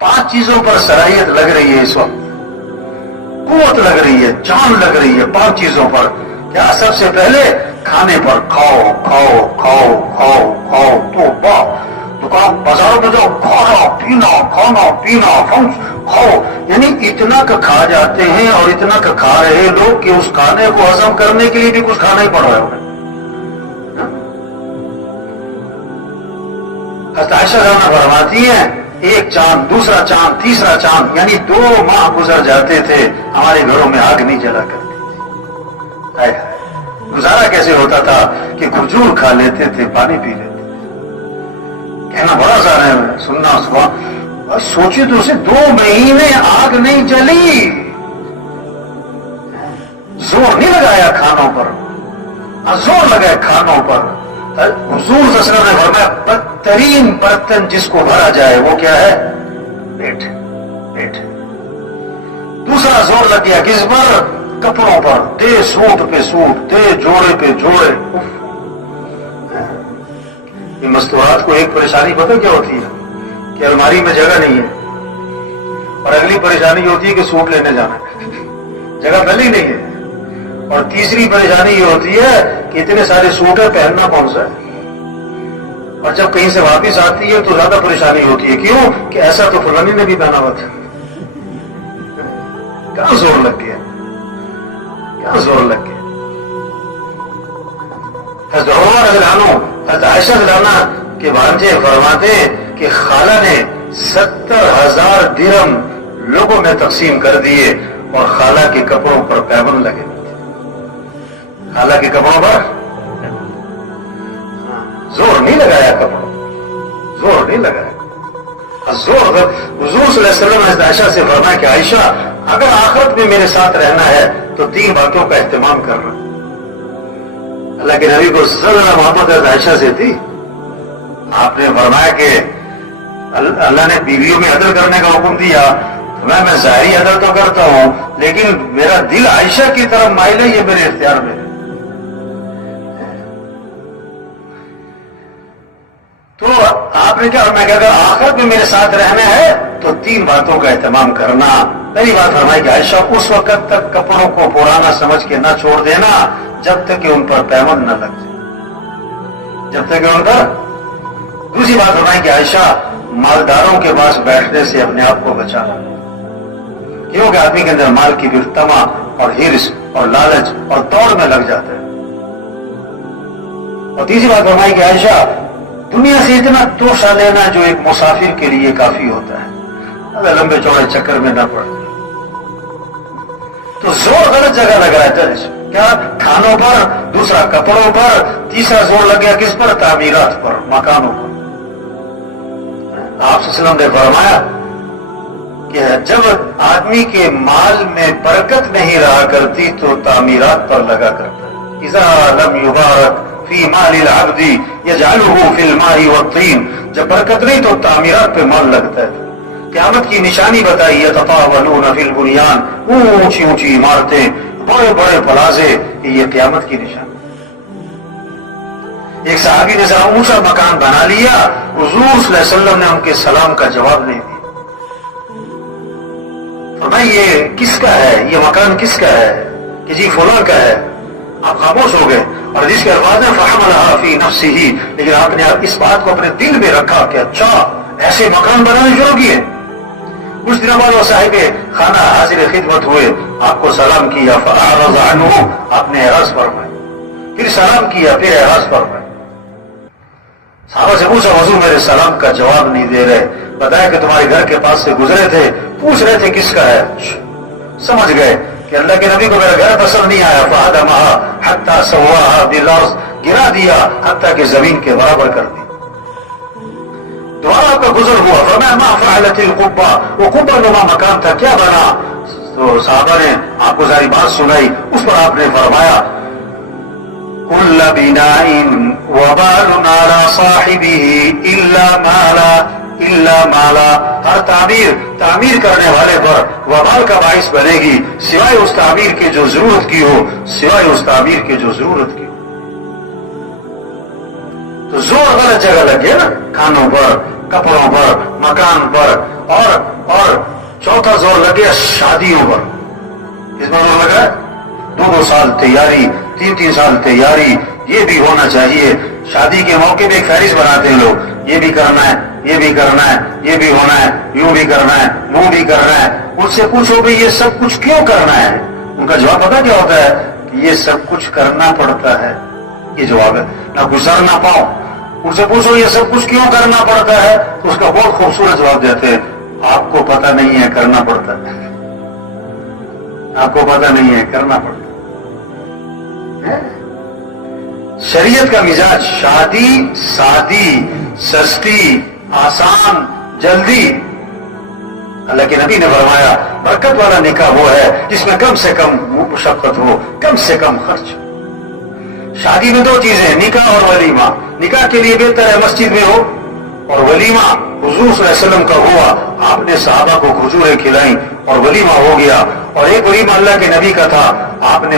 5 چیزوں پر صلاحیت لگ رہی ہے اس وقت، قوت لگ رہی ہے، جان لگ رہی ہے 5 چیزوں پر. کیا؟ سب سے پہلے کھانے پر. کھاؤ کھاؤ کھاؤ کھاؤ کھاؤ. تو دکان بازاروں میں جاؤ، کھانا پینا کھانا پینا کھاؤ. یعنی اتنا کا کھا جاتے ہیں اور اتنا کا کھا رہے لوگ کہ اس کھانے کو ہضم کرنے کے لیے بھی کچھ کھانا ہی پڑ رہا ہے. حضرت عائشہ فرماتی ہیں ایک چاند، دوسرا چاند، تیسرا چاند، یعنی 2 ماہ گزر جاتے تھے ہمارے گھروں میں آگ نہیں جلا کرتی تھی. گزارا کیسے ہوتا تھا کہ کھجور کھا لیتے تھے، پانی پی لیتے تھے. کہنا بڑا سارا ہے، سننا صبح سوچے تو اسے 2 مہینے آگ نہیں جلی. زور نہیں لگایا کھانوں پر، زور لگایا کھانوں پر. حضور صلی اللہ علیہ وسلم نے فرمایا بدترین برتن جس کو بھرا جائے وہ کیا ہے؟ پیٹ. پیٹ. دوسرا زور لگ گیا کس پر؟ کپڑوں پر. دے سوٹ پہ سوٹ، دے جوڑے پہ جوڑے. یہ مستورات کو ایک پریشانی پتہ کیا ہوتی ہے؟ کہ الماری میں جگہ نہیں ہے، اور اگلی پریشانی یہ ہوتی ہے کہ سوٹ لینے جانا ہے، جگہ پہلے ہی نہیں ہے. اور تیسری پریشانی یہ ہوتی ہے کہ اتنے سارے سوٹ ہے، پہننا کون سا ہے. اور جب کہیں سے واپس آتی ہے تو زیادہ پریشانی ہوتی ہے. کیوں؟ کہ ایسا تو فلانی نے بھی پہنا ہوا تھا. کہاں زور لگ گیا، کہاں زور لگ گیا. حضرت عمر رضی اللہ عنہ، حضرت عائشہ رضی اللہ عنہ کے بھانجے فرماتے کہ خالہ نے 70,000 درہم لوگوں میں تقسیم کر دیے اور خالہ کے کپڑوں پر پیبند لگے. خالہ کے کپڑوں پر زور نہیں لگایا، کپڑوں زور نہیں لگایا. زور حضور صلی اللہ علیہ وسلم نے عائشہ سے فرمایا کہ عائشہ اگر آخرت میں میرے ساتھ رہنا ہے تو 3 باتوں کا اہتمام کرنا. اللہ کے نبی کو صلی اللہ محمد عائشہ سے تھی. آپ نے فرمایا کہ اللہ نے بیویوں میں عدل کرنے کا حکم دیا. میں ظاہری عدل تو کرتا ہوں لیکن میرا دل عائشہ کی طرف مائل ہے، یہ میرے اختیار میں ہے. تو آپ نے کیا فرمایا کہ اگر آخرت میں میرے ساتھ رہنا ہے تو 3 باتوں کا اہتمام کرنا. پہلی بات فرمائی کہ عائشہ اس وقت تک کپڑوں کو پرانا سمجھ کے نہ چھوڑ دینا جب تک کہ ان پر پیمند نہ لگ جائے، جب تک کہ ان پر. دوسری بات فرمائی کہ عائشہ مالداروں کے پاس بیٹھنے سے اپنے آپ کو بچانا، کیونکہ آدمی کے اندر مال کی بھی طمع اور ہرس اور لالچ اور دوڑ میں لگ جاتا ہے. اور تیسری بات فرمائی کہ عائشہ دنیا سے اتنا توشہ لینا جو ایک مسافر کے لیے کافی ہوتا ہے، اگر لمبے چوڑے چکر میں نہ پڑے. تو زور غلط جگہ لگ رہا ہے. کیا؟ کھانوں پر، دوسرا کپڑوں پر، تیسرا زور لگ گیا کس پر؟ تعمیرات پر، مکانوں پر. آپ صلی اللہ علیہ وسلم نے فرمایا کہ جب آدمی کے مال میں برکت نہیں رہا کرتی تو تعمیرات پر لگا کرتا ہے. اذا لم یبارک فی مال العبد یجعلہ فی الماء والطین. جب برکت نہیں تو تعمیرات پہ مال لگتا ہے. قیامت کی نشانی بتائی یتطاولون فی البنیان، اونچی اونچی عمارتیں، بڑے بڑے پلازے، یہ قیامت کی نشانی. ایک صحابی نے ذرا اونچا مکان بنا لیا، حضور صلی اللہ علیہ وسلم نے ان کے سلام کا جواب نہیں دیا. فرمایا یہ کس کا ہے، یہ مکان کس کا ہے؟ کہ جی فلاں کا ہے. آپ خاموش ہو گئے. اور جس کے الفاظ میں فحملھا فی نفسہ، لیکن آپ نے اس بات کو اپنے دل میں رکھا کہ اچھا ایسے مکان بنانے شروع کیے. کچھ دنوں بعد وہ صاحب خانہ حاضر خدمت ہوئے، آپ کو سلام کیا، فاعرض عنہ، آپ نے اعراض فرمایا. پھر سلام کیا، پھر اعراض فرمایا. صحابہ سے پوچھا حضور میرے سلام کا جواب نہیں دے رہے. بتایا کہ تمہارے گھر کے پاس سے گزرے تھے، پوچھ رہے تھے کس کا ہے. سمجھ گئے کہ اللہ کے نبی کو میرا گھر پسند نہیں آیا. فہدمھا حتی سواھا بالارض، گرا دیا حتیٰ کہ زمین کے برابر کر دی. دوبارہ آپ کا گزر ہوا. فرمایا ما فعلت القبہ، وہ قبہ نما مکان تھا کیا بنا؟ تو صحابہ نے آپ کو ساری بات سنائی. اس پر آپ نے فرمایا کل بناء وبال علی صاحبہ الا مالا. ہر تعمیر کرنے والے پر وبال کا باعث بنے گی سوائے اس تعمیر کے جو ضرورت کی ہو، سوائے اس تعمیر کے جو ضرورت کی ہو. تو زور غلط جگہ لگ گیا نا، کھانوں پر، کپڑوں پر، مکان پر، اور چوتھا زور لگ گیا شادیوں پر. اس میں زور لگا 2 سال تیاری، 3 سال تیاری. یہ بھی ہونا چاہیے. شادی کے موقع پہ ایک فہرست بناتے ہیں لوگ، یہ بھی کرنا ہے، یہ بھی کرنا ہے، یہ بھی ہونا ہے، یوں بھی کرنا ہے، وہ بھی کرنا ہے. ان سے پوچھو بھی یہ سب کچھ کیوں کرنا ہے؟ ان کا جواب پتا کیا ہوتا ہے کہ یہ سب کچھ کرنا پڑتا ہے. یہ جواب ہے، نہ گزر نہ پاؤ. ان سے پوچھو یہ سب کچھ کیوں کرنا پڑتا ہے تو اس کا بہت خوبصورت جواب دیتے ہیں، آپ کو پتہ نہیں ہے کرنا پڑتا ہے. آپ کو پتہ نہیں ہے کرنا پڑتا ہے. شریعت کا مزاج شادی سادی، سستی، آسان، جلدی. اللہ کے نبی نے فرمایا برکت والا نکاح وہ ہے جس میں کم سے کم مشقت ہو، کم سے کم خرچ. شادی میں 2 چیزیں، نکاح اور ولیمہ. نکاح کے لیے بہتر ہے مسجد میں ہو، اور ولیمہ حضور صلی اللہ علیہ وسلم کا ہوا، آپ نے صحابہ کو کھجوریں کھلائیں اور ولیمہ ہو گیا. اور ایک ولیمہ اللہ کے نبی کا تھا، آپ نے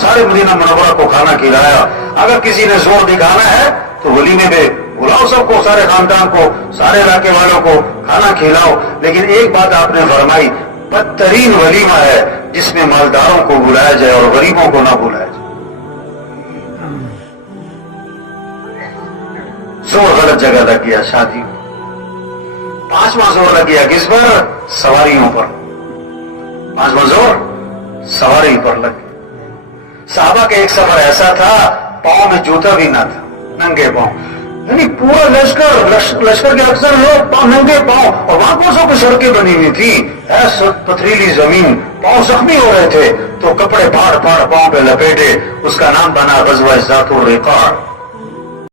سارے مدینہ منورہ کو کھانا کھلایا. اگر کسی نے زور دکھانا ہے تو ولیمے پہ بلاؤ سب کو، سارے خاندان کو، سارے علاقے والوں کو کھانا کھلاؤ. لیکن ایک بات آپ نے فرمائی، بدترین ولیمہ ہے جس میں مالداروں کو بلایا جائے اور غریبوں کو نہ بلایا جائے. زور غلط جگہ لگ گیا شادی. 5واں زور لگ گیا کس پر؟ سواریوں پر. 5واں زور سواری پر لگ گیا. صحابہ کا ایک سفر ایسا تھا پاؤں میں جوتا بھی نہ تھا، ننگے پاؤں. یعنی پورا لشکر کے اکثر لوگ ننگے پاؤں، اور وہاں پوسوں کی سڑکیں بنی ہوئی تھی، ایسا پتھریلی زمین، پاؤں زخمی ہو رہے تھے تو کپڑے پھاڑ پھاڑ پاؤں پہ لپیٹے. اس کا نام بنا غزوہ ذات الرقاع.